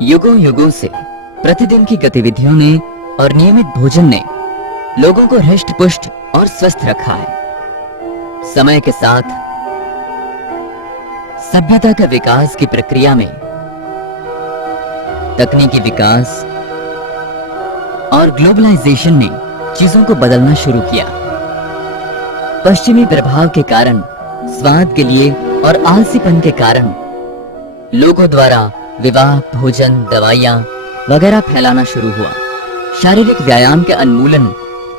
युगों युगों से प्रतिदिन की गतिविधियों ने और नियमित भोजन ने लोगों को हृष्ट पुष्ट और स्वस्थ रखा है। समय के साथ सभ्यता का विकास की प्रक्रिया में तकनीकी विकास और ग्लोबलाइजेशन ने चीजों को बदलना शुरू किया। पश्चिमी प्रभाव के कारण, स्वाद के लिए और आलसीपन के कारण लोगों द्वारा विवाह, भोजन, दवाइयां वगैरह फैलाना शुरू हुआ। शारीरिक व्यायाम के उन्मूलन,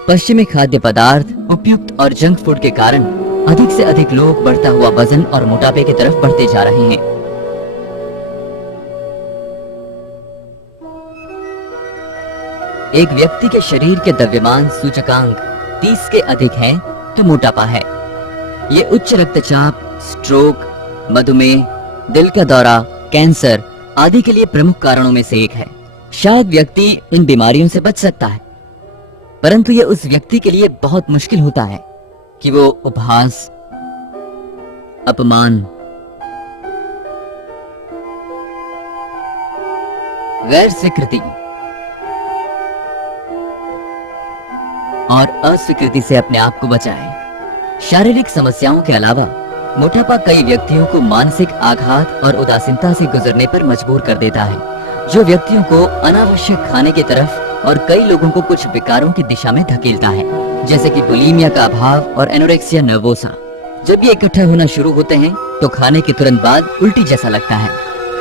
पश्चिमी खाद्य पदार्थ, उपयुक्त और जंक फूड के कारण अधिक से अधिक लोग बढ़ता हुआ वजन और मोटापे की तरफ बढ़ते जा रहे हैं। एक व्यक्ति के शरीर के द्रव्यमान सूचकांक 30 के अधिक है तो मोटापा है। ये उच्च रक्तचाप, स्ट्रोक, मधुमेह, दिल का दौरा, कैंसर आदि के लिए प्रमुख कारणों में से एक है। शायद व्यक्ति इन बीमारियों से बच सकता है, परंतु यह उस व्यक्ति के लिए बहुत मुश्किल होता है कि वो उपहास, अपमान, गैर स्वीकृति और अस्वीकृति से अपने आप को बचाए। शारीरिक समस्याओं के अलावा मोटापा कई व्यक्तियों को मानसिक आघात और उदासीनता से गुजरने पर मजबूर कर देता है, जो व्यक्तियों को अनावश्यक खाने की तरफ और कई लोगों को कुछ विकारों की दिशा में धकेलता है, जैसे कि बुलिमिया का अभाव और एनोरेक्सिया नर्वोसा। जब ये इकट्ठा होना शुरू होते हैं तो खाने के तुरंत बाद उल्टी जैसा लगता है।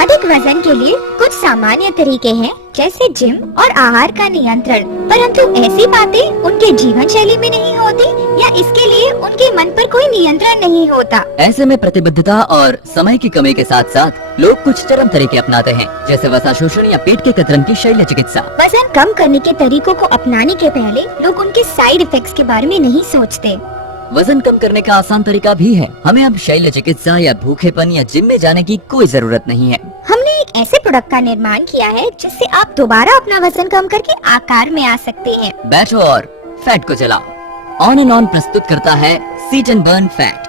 अधिक वजन के लिए कुछ सामान्य तरीके हैं, जैसे जिम और आहार का नियंत्रण, परंतु ऐसी बातें उनके जीवन शैली में नहीं होती या इसके लिए उनके मन पर कोई नियंत्रण नहीं होता। ऐसे में प्रतिबद्धता और समय की कमी के साथ साथ लोग कुछ चरम तरीके अपनाते हैं, जैसे वसा शोषण या पेट के कतरन की शल्य चिकित्सा। वजन कम करने के तरीकों को अपनाने के पहले लोग उनके साइड इफेक्ट्स के बारे में नहीं सोचते। वजन कम करने का आसान तरीका भी है। हमें अब शल्य चिकित्सा या भूखेपन या जिम में जाने की कोई जरूरत नहीं है। हमने एक ऐसे प्रोडक्ट का निर्माण किया है जिससे आप दोबारा अपना वजन कम करके आकार में आ सकते हैं। बैठो और फैट को जलाओ। ऑन एंड ऑन प्रस्तुत करता है सीट एंड बर्न फैट।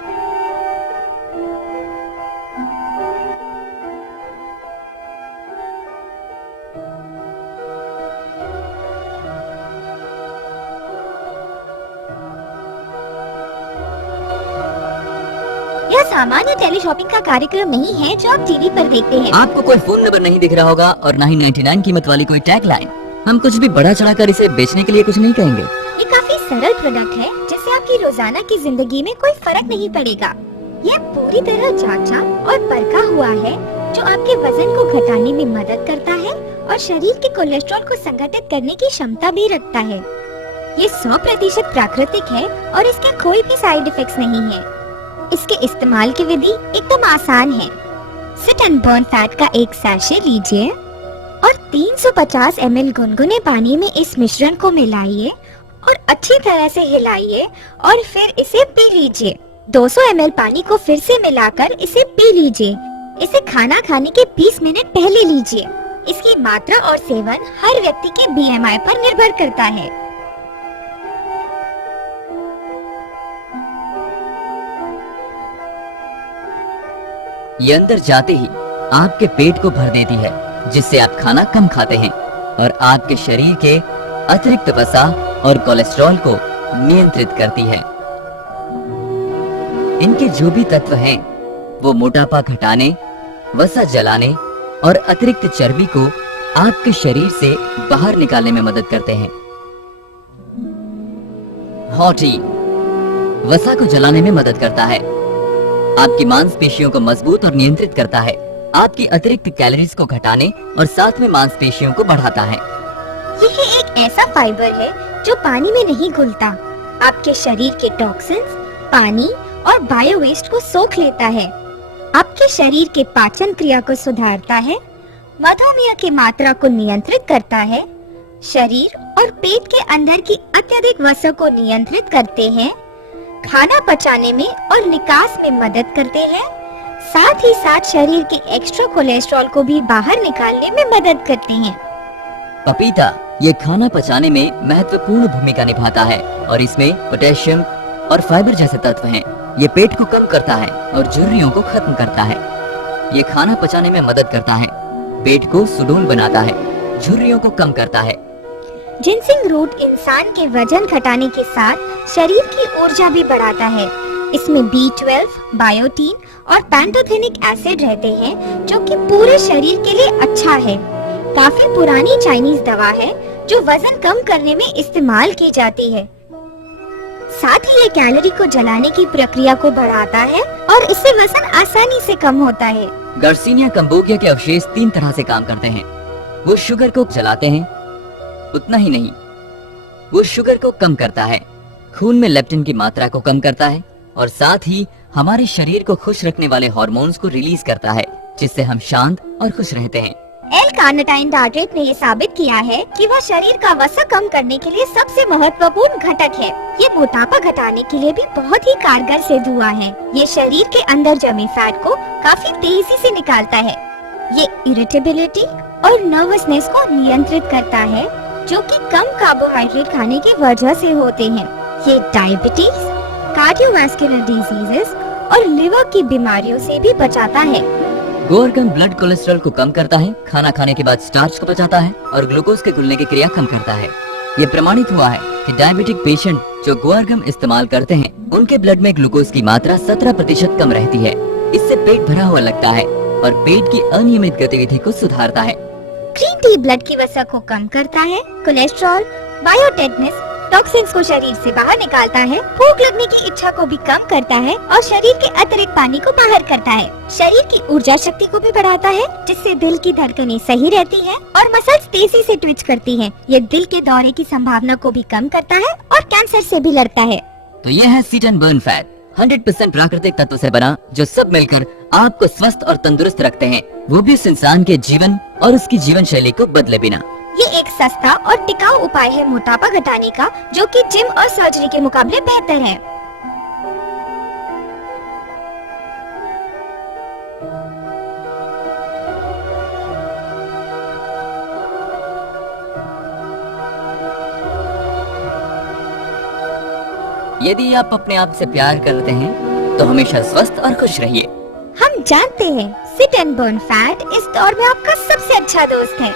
यह सामान्य टेली शॉपिंग का कार्यक्रम नहीं है जो आप टीवी पर देखते हैं। आपको कोई फोन नंबर नहीं दिख रहा होगा और न ही 99 कीमत वाली कोई टैग लाइन। हम कुछ भी बड़ा चढ़ाकर इसे बेचने के लिए कुछ नहीं कहेंगे। ये काफी सरल प्रोडक्ट है जिससे आपकी रोजाना की जिंदगी में कोई फर्क नहीं पड़ेगा। यह पूरी तरह जांचा और परखा हुआ है जो आपके वजन को घटाने में मदद करता है और शरीर के कोलेस्ट्रॉल को संगठित करने की क्षमता भी रखता है। ये 100% प्राकृतिक है और इसके कोई भी साइड इफेक्ट्स नहीं है। इसके इस्तेमाल की विधि एकदम आसान है। सिट एंड बर्न फैट का एक सैशे लीजिए और 350 ml गुनगुने पानी में इस मिश्रण को मिलाइए और अच्छी तरह से हिलाइए और फिर इसे पी लीजिए। 200 ml पानी को फिर से मिलाकर इसे पी लीजिए। इसे खाना खाने के 20 मिनट पहले लीजिए। इसकी मात्रा और सेवन हर व्यक्ति के BMI पर निर्भर करता है। ये अंदर जाते ही आपके पेट को भर देती है, जिससे आप खाना कम खाते हैं और आपके शरीर के अतिरिक्त वसा और कोलेस्ट्रॉल को नियंत्रित करती है। इनके जो भी तत्व हैं, वो मोटापा घटाने, वसा जलाने और अतिरिक्त चर्बी को आपके शरीर से बाहर निकालने में मदद करते हैं। हॉटी वसा को जलाने में मदद करता है, आपकी मांसपेशियों को मजबूत और नियंत्रित करता है, आपकी अतिरिक्त कैलोरीज को घटाने और साथ में मांसपेशियों को बढ़ाता है। यह एक ऐसा फाइबर है जो पानी में नहीं घुलता, आपके शरीर के टॉक्सिन्स, पानी और बायो वेस्ट को सोख लेता है, आपके शरीर के पाचन क्रिया को सुधारता है, मधुमेह की मात्रा को नियंत्रित करता है, शरीर और पेट के अंदर की अत्यधिक वसा को नियंत्रित करते हैं, खाना पचाने में और निकास में मदद करते हैं, साथ ही साथ शरीर के एक्स्ट्रा कोलेस्ट्रॉल को भी बाहर निकालने में मदद करते हैं। पपीता ये खाना पचाने में महत्वपूर्ण भूमिका निभाता है और इसमें पोटेशियम और फाइबर जैसे तत्व हैं। ये पेट को कम करता है और झुर्रियों को खत्म करता है। ये खाना पचाने में मदद करता है। पेट को सुडौल बनाता है, झुर्रियों को कम करता है। जिनसिंग रूट इंसान के वजन घटाने के साथ शरीर की ऊर्जा भी बढ़ाता है। इसमें B12, बायोटीन और पैंटोथेनिक एसिड रहते हैं, जो कि पूरे शरीर के लिए अच्छा है। काफी पुरानी चाइनीज दवा है जो वजन कम करने में इस्तेमाल की जाती है। साथ ही ये कैलोरी को जलाने की प्रक्रिया को बढ़ाता है और इससे वजन आसानी से कम होता है। गर्सिनिया कंबोगिया के अवशेष 3 तरह से काम करते हैं। वो शुगर को जलाते हैं, उतना ही नहीं, वो शुगर को कम करता है, खून में लेप्टिन की मात्रा को कम करता है और साथ ही हमारे शरीर को खुश रखने वाले हार्मोन्स को रिलीज करता है, जिससे हम शांत और खुश रहते हैं। L-कार्निटाइन टार्ट्रेट ने ये साबित किया है कि वह शरीर का वसा कम करने के लिए सबसे महत्वपूर्ण घटक है। ये मोटापा घटाने के लिए भी बहुत ही कारगर सिद्ध हुआ है। ये शरीर के अंदर जमे फैट को काफी तेजी से निकालता है। ये इरिटेबिलिटी और नर्वसनेस को नियंत्रित करता है, जो कि कम कार्बोहाइड्रेट खाने की वजह से होते हैं। ये डायबिटीज, कार्डियोवैस्कुलर डिजीजेस और लिवर की बीमारियों से भी बचाता है। गुआरगम ब्लड कोलेस्ट्रॉल को कम करता है, खाना खाने के बाद स्टार्च को बचाता है और ग्लूकोज के घुलने की क्रिया कम करता है। ये प्रमाणित हुआ है कि डायबिटिक पेशेंट जो गुआरगम इस्तेमाल करते हैं, उनके ब्लड में ग्लूकोज की मात्रा 17% कम रहती है। इससे पेट भरा हुआ लगता है और पेट की अनियमित गतिविधि को सुधारता है। ग्रीन टी ब्लड की वसा को कम करता है, कोलेस्ट्रॉल, बायोटेक्निस, टॉक्सिन्स को शरीर से बाहर निकालता है, भूख लगने की इच्छा को भी कम करता है और शरीर के अतिरिक्त पानी को बाहर करता है। शरीर की ऊर्जा शक्ति को भी बढ़ाता है, जिससे दिल की धड़कनें सही रहती हैं और मसल्स तेजी से ट्विच करती हैं। ये दिल के दौरे की संभावना को भी कम करता है और कैंसर से भी लड़ता है। तो यह है सीट एंड बर्न फैट, 100% प्राकृतिक तत्व से बना, जो सब मिलकर आपको स्वस्थ और तंदुरुस्त रखते हैं, वो भी उस इंसान के जीवन और उसकी जीवन शैली को बदले बिना। ये एक सस्ता और टिकाऊ उपाय है मोटापा घटाने का, जो कि जिम और सर्जरी के मुकाबले बेहतर है। यदि आप अपने आप से प्यार करते हैं तो हमेशा स्वस्थ और खुश रहिए। हम जानते हैं सिट एंड बर्न फैट इस दौर में आपका सबसे अच्छा दोस्त है।